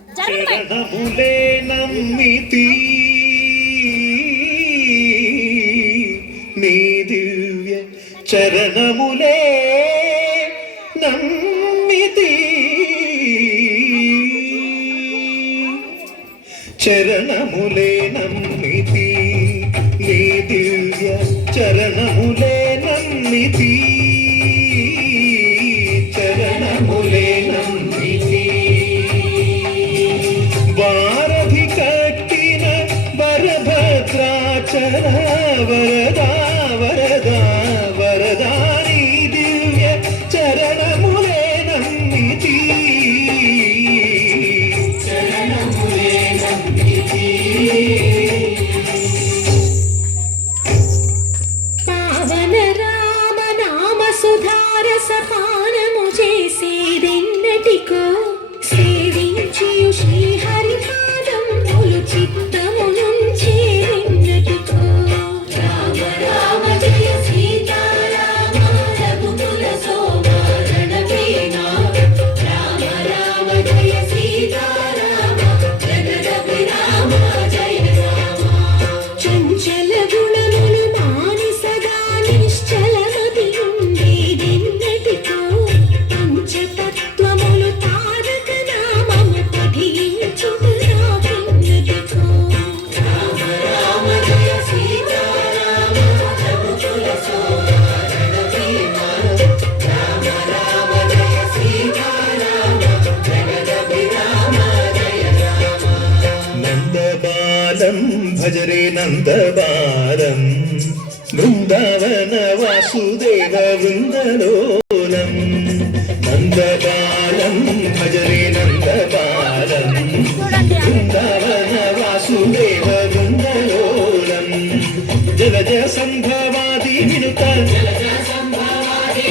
చరణములే నమ్మితి నీ దివ్య చరణములే నమ్మితి చరణములే నమ్మితి నీ దివ్య చరణములే నమ్మితి చరణములే నమ్మితి వారధి కట్టిన వరభద్రాచల వరదా వరదా వరదా నీ దివ్య చరణములే నమ్మితి చరణములే నమ్మితి పావన రామ నామ సుధారస పానము చేసేదెన్నటికో సేవించియు శ్రీహరి పాదములు చిత్తమునుంచేదెన్నటికో రామ రామ జయ సీతారామ రఘుకుల సోమ రణవీణ రామ రామ జయ సీతారామ జగదభిరామ జయ రామ చంచల గుణములు మానిసగా నిశ్చలమతి ఉండేదెన్నటికో పంచతత్వములు తారక నామము పఠించుట నాకెన్నటికో రామ రామ జయ సీతారామ రఘుకుల సోమ రణవీణ రామ రామ జయ సీతారామ జగదభిరామ జయ రామ నందబాలం భజరే నందబాలం బృందావన వాసుదేవ వృందలోలం నందబాలం భజరే నందబాలం బృందావన వాసుదేవ వృందలోలం జలజ సంభవాది వినుత జలజ సంభవాది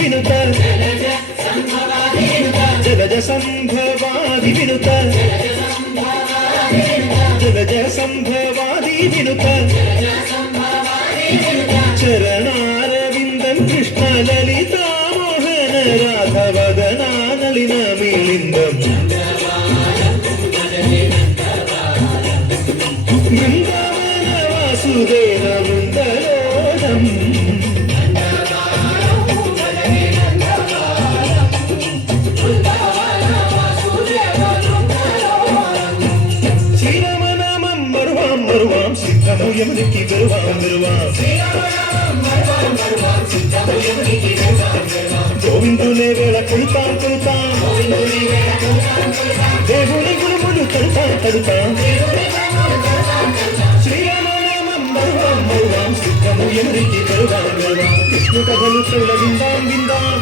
వినుత జలజ సంభవాది వినుత జలజ సంభవాది వినుత చరణారవిందం కృష్ణ లలితా మోహన రాధవదనా నలిన మిలిందం బృందావన వాసుదేవ వృందలోలం శ్రీరామనామం మరువాం మరువాం సిద్ధము యమునికి వెరువాం వెరువాం గోవిందునే వేళ కొలుతాం కొలుతాం దేవుని గురుములు తడుతాం తడుతాం శ్రీరామనామం మరువాం మరువాం సిద్ధము ఎవరికి మరువాం మరువాం కృష్ణ కథలు విందాం విందాం